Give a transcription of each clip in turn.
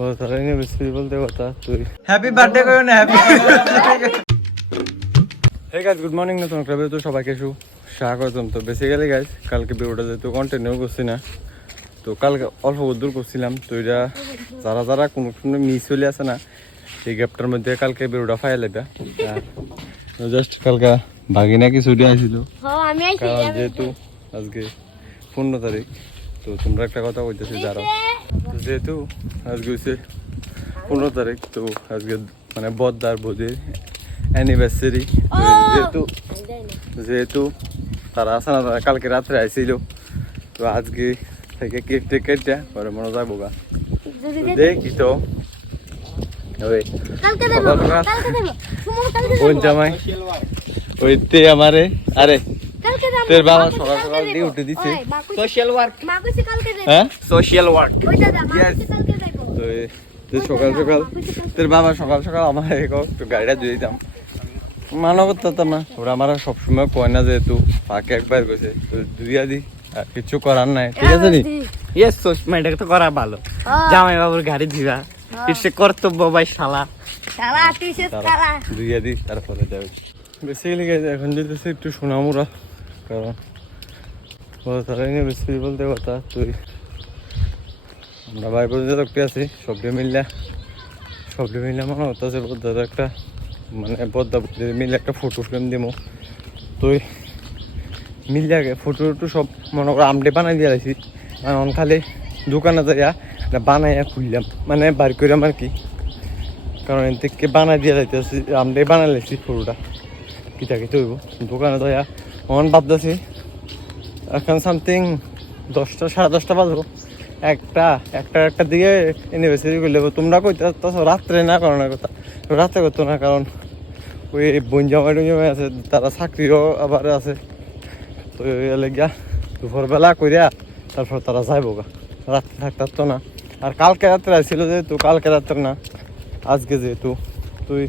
কথা নিয়ে good morning নতুন একটা তো সবাইকে শু স্বাগতম। তো বেসিক্যালি গাইজ কালকে ভিডিওটা যেহেতু কন্টিনিউ করছি না। তো কালকে অল্প দূর করছিলাম। তো এটা যারা যারা কোনো কোনো মিস হলে আছে না এই গ্যাপটার মধ্যে কালকে ভিডিওটা ফাইল এটা জাস্ট কালকে ভাগিনা কিছু ছুটি আসছিল যেহেতু আজকে পনেরো তারিখ। তো তোমরা একটা কথা কইতেছি যারা যেহেতু আজকে হচ্ছে পনেরো তারিখ তো আজকে মানে বদ্দার বোঝের অ্যানিভার্সারি যেহেতু যেহেতু তারা আসে না তারা কালকে রাত্রে আইছিল। তো আজকে থেকে কেক টেক কেটে পরে মনে যাব গা। দেখি তো। ওই জামাই ওই তে আমারে আরে তোর বাবা সকাল সকাল ডিউটি দিছে। সোশ্যাল ওয়ার্ক হ্যাঁ? সোশ্যাল ওয়ার্ক সকাল সকাল তোর বাবা সকাল সকাল আমার একটু গাড়িটা ধুয়ে না। ওরা আমার সবসময় কয় না ফাঁকে একবার গেছে তো ধুইয়া দি আর কিছু করার নাই। ঠিক আছে নি? ইয়েস তো করা ভালো। জামাই বাবুর গাড়ি ধুয়া সে কর্তব্য ভাই শালা। ধুইয়া দি তারপরে যাবে। এখন যদি একটু সোনামুরা কারণ তারাই বৃষ্টি বলতে কথা তুই। আমরা ভাই পর্যন্ত লোকটি আছি, সবটি মিললা সবটি মিললে মনে হতেছে পদ্মার একটা মানে পদ্মা মিললে একটা ফটো ফ্রেম দিব তুই মিললে আগে ফটো টু সব মনে করো আমটে বানাই দিয়ে রাখছি কারণ মানে খালি দোকানে যাইয়া বানাইয়া খুললাম মানে বার করলাম আর কি। কারণ এর থেকে বানাই দিয়ে যাইতেছি আমটাই বানাই লাগছি ফটোটা কি থাকি তৈব? দোকানে যাইয়া মন ভাবতেছি, এখন সামথিং দশটা, সাড়ে দশটা বাজবো। একটা একটা একটা দিকে ইউনিভার্সিটি করলে তোমরা কইতে তো রাত্রে না করো না কথা। রাত্রে করতো না কারণ ওই বন জামাই টুঞ্জামাই আছে, তারা চাকরিও আবার আছে। তো এলাকা দুপুরবেলা করিয়া তারপর তারা যাইবো গা। রাত্রে থাকতার তো না। আর কালকে রাত্রে আসছিল যেহেতু, কালকে রাত্রে না। আজকে যেহেতু তুই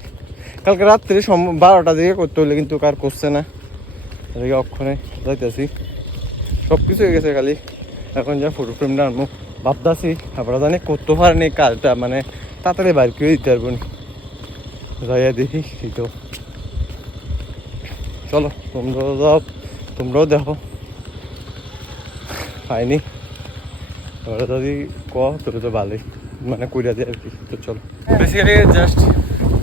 কালকে রাত্রে সম বারোটা দিকে করতে হলে কিন্তু কার করছে না। এদিকে অক্ষণে যাইতেছি। সব কিছু হয়ে গেছে খালি। এখন যা ফটো ফ্রেমটা আনব। ভাবতাছি আমরা জানি কত পারেনি কাজটা মানে তাড়াতাড়ি বাইর করে দিতে পারব যাইয়া দেখি তো। চলো, তোমরাও যাও, তোমরাও দেখো। পাইনি ওরা যদি ক তোর তো ভালোই মানে কইরা দিয়ে আর কি, তো চলো। বেসিক্যালি জাস্ট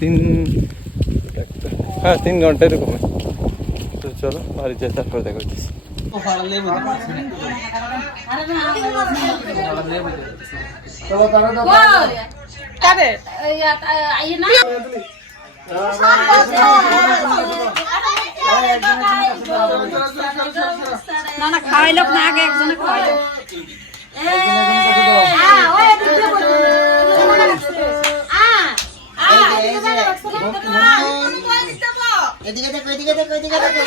তিন হ্যাঁ তিন ঘণ্টা এরকম। তো চলো বাড়ি যাই তারপরে দেখা হচ্ছে। না না আগে একজনে খাইল এদিকে দেখো এদিকে দেখো এদিকে দেখো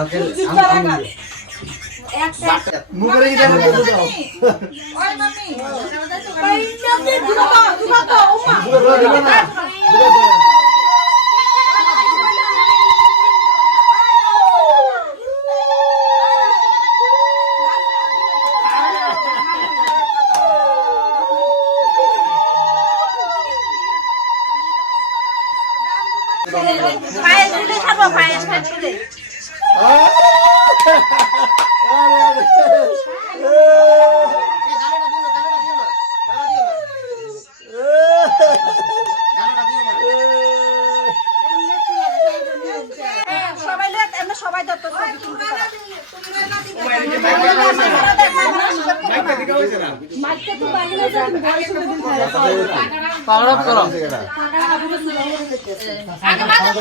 আগে মুখে রেখে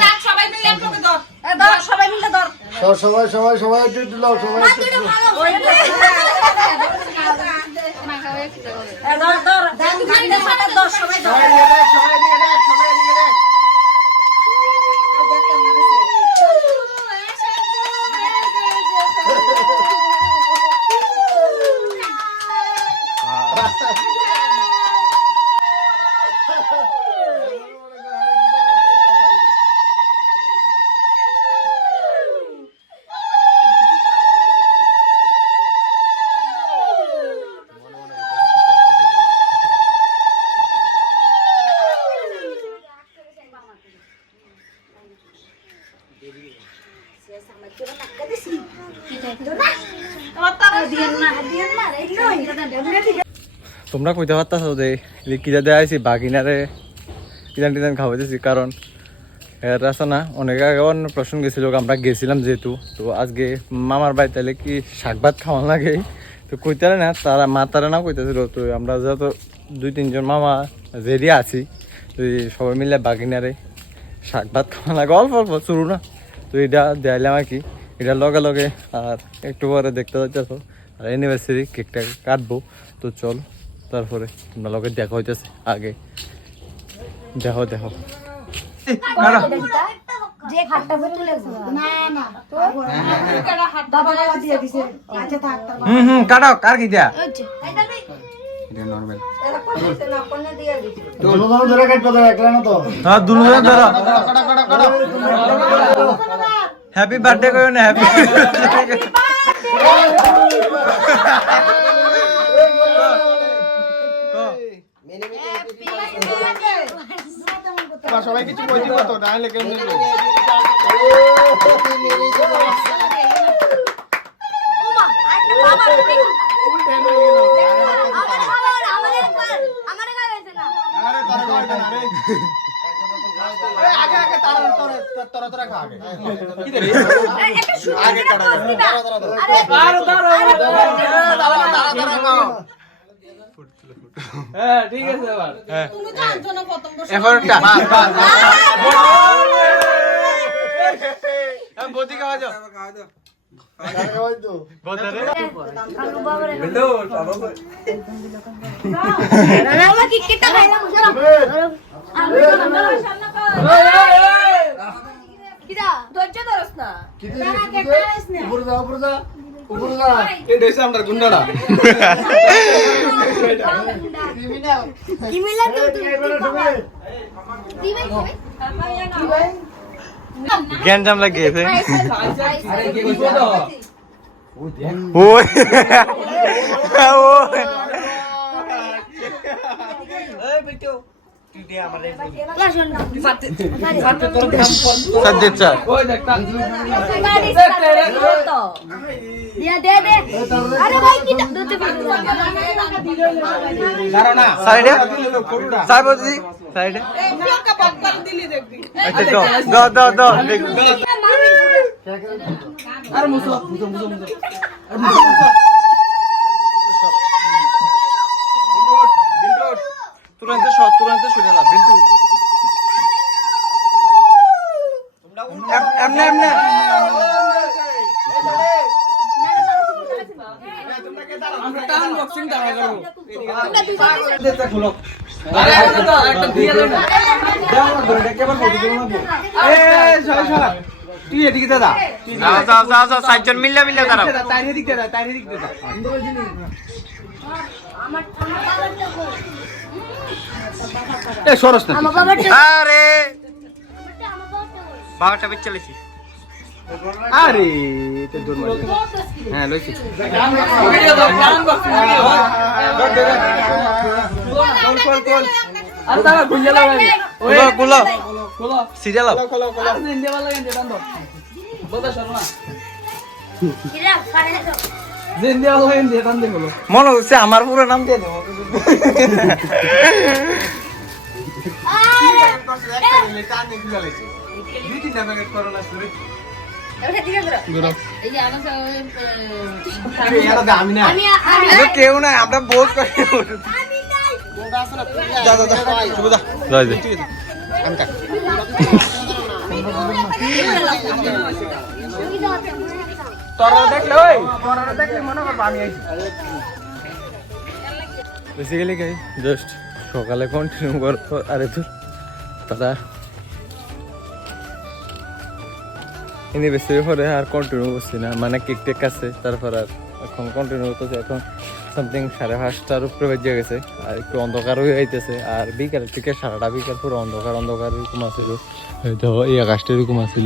রাখ সবাই মিলে সবাই মিলে ধর সবাই সবাই সবাই সবাই ধর ধর সবাই ধর সবাই তোমরা কইতে পারতাছ যে কিরা দেয়া আইছি বাগিনারে কিরান টিরান খাওয়াইতেছি কারণ এর আছে না, অনেক আগে প্রশ্ন গেছিল, আমরা গেছিলাম যেহেতু, তো আজকে মামার বাড়ি তাহলে কি শাক ভাত খাওয়ান লাগে? তো কইতারে না, তারা মা তারা না কইতেছিল, তো আমরা যত দুই তিনজন মামা যেদি আছি, তো সবাই মিলে বাগিনারে শাক ভাত খাওয়ান লাগে, অল্প অল্প, শুরু না। তো এটা দেয়াইলাম আর কি। এটা লগে লগে আর একটু পরে দেখতে যাচ্ছ আর অ্যানিভার্সারি কেকটা কাটবো। তো চল তারপরে তোমরা লগে দেখা হইতেছে আগে। দেখো দেখো যে খাটটা ফেলে তুলে না না। হুম হুম কাটাও কার কি দেয়া? দুটো দাম ধরে কাটবে তো একলা না তো? হ্যাঁ দুলু ধরো। হ্যাপি বার্থডে করো না হ্যাপি সবাই কিছু কই দিব তো তাহলে বাবা আমার আমার একবার আমার আগে আগে তার তোর তোর তোর খা আগে কি রে একটা সুন্দর আগে করে কাটো পোজ দিবা দাঁড়া দাঁড়া দাঁড়া আরে দাঁড়া দাঁড়া দাঁড়া খাও তুমি তো আনছো না প্রথম বছর এখন খাওয়া যাও কি কেটে খাইলাম চলো কিরা ধৈর্য ধরস না কি দিছিস উপরে যা উপরে যা উপরে যা ক্রিমিনাল। কি মিলা তুই তুই এবারে সবাই দিবে জ্ঞান জাম লাগিয়েছে কি ওই। ওই আরে ভাই কি দুতে সাইডে সাইড বলছি সাইডে আচ্ছা দাও দাও দাও দাও তুরন্ত সব তুরন্ত সরে না বিন্দু এমনে এমনে তুই এদিকে দাদা চারজন মিলে মিলে দাঁড়াও। তাই এদিক দাদা তাই এদিক দাদা এ সরস না আমার বাবাটা আরে! বাবাটা বেচ চলেছি আরে এটা দূর মারি হ্যাঁ লইছি। কুলো কুলো সিরিয়াল কিরা কারে দাও মনে হচ্ছে আমার পুরো নাম দিয়ে দেবো ওটা দিকে ধরো এই যে আমার এটা দে, আমি না আমি আমি কেউ নাই আমরা বহুত করে যা যা যা শুভ যা। যাই যাই। আমি তোরা দেখলে ওই? তোরা দেখলে মনে করব আমি আইছি। বেসিক্যালি গাই জাস্ট সকালে কন্টিনিউ করব আরে তোর তারা এনে বেশি পরে আর কন্টিনিউ করছি না। মানে কেক টেক আছে তারপর আর এখন কন্টিনিউ করতেছে। এখন সামথিং সাড়ে পাঁচটার উপরে বেজে গেছে আর একটু অন্ধকার হয়ে যাইতেছে। আর বিকাল থেকে সারাটা বিকাল পুরো অন্ধকার অন্ধকার এরকম আছিল। হয়তো এই আকাশটা এরকম আছিল।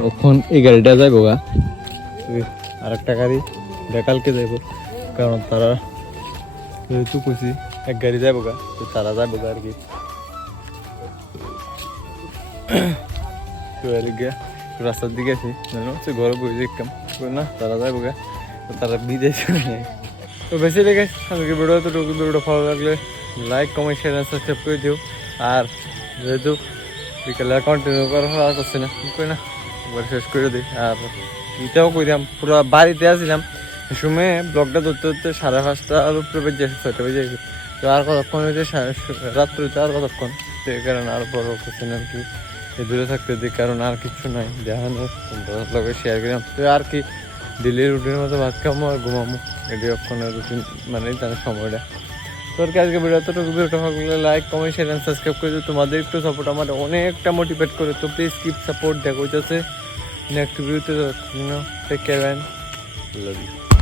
তখন এই গাড়িটা যাইব গা। আর একটা গাড়ি কালকে যাইব। কারণ তারা যেহেতু কইছি এক গাড়ি যাইব গা তো তারা যাইব গা আর কি রাস্তার দিকে আছি। সে ঘরে বসে দেখতাম না তারা যাইব গা তো তারা বিদেশ তো বেশি দেখে আজকে ভিডিও তো ভিডিও ভালো লাগলে লাইক কমেন্ট শেয়ার সাবস্ক্রাইব করে দিও। আর যেহেতু বিকেলে কন্টিনিউ করা আর করছি না কই না? শেষ করে দিই। আর এটাও কইলাম পুরো বাড়িতে আসছিলাম এই সময় ব্লগটা ধরতে ধরতে সাড়ে পাঁচটা আর উপরে বেজে ছয়টা বেজে গেছে। তো আর কতক্ষণ হয়েছে রাত্রিতে আর কতক্ষণ? তো এই কারণে আর বড় করছেন আর কি। দূরে থাকতে দিই কারণ আর কিছু নাই। দেখানো লগে শেয়ার করলাম। তো আর কি ডেলি রুটিনের মতো ভাত খাব আর ঘুমাবো এটি অক্ষণের রুটিন মানে তার সময়টা। তোর কি, আজকে ভিডিও এতটুকু। ভিডিওটা ভালো লাগলে লাইক কমেন্ট শেয়ার সাবস্ক্রাইব করে দিও। তোমাদের একটু সাপোর্ট আমার অনেকটা মোটিভেট করে তো প্লিজ কিপ সাপোর্ট দেখো next video to the you know take care and love you.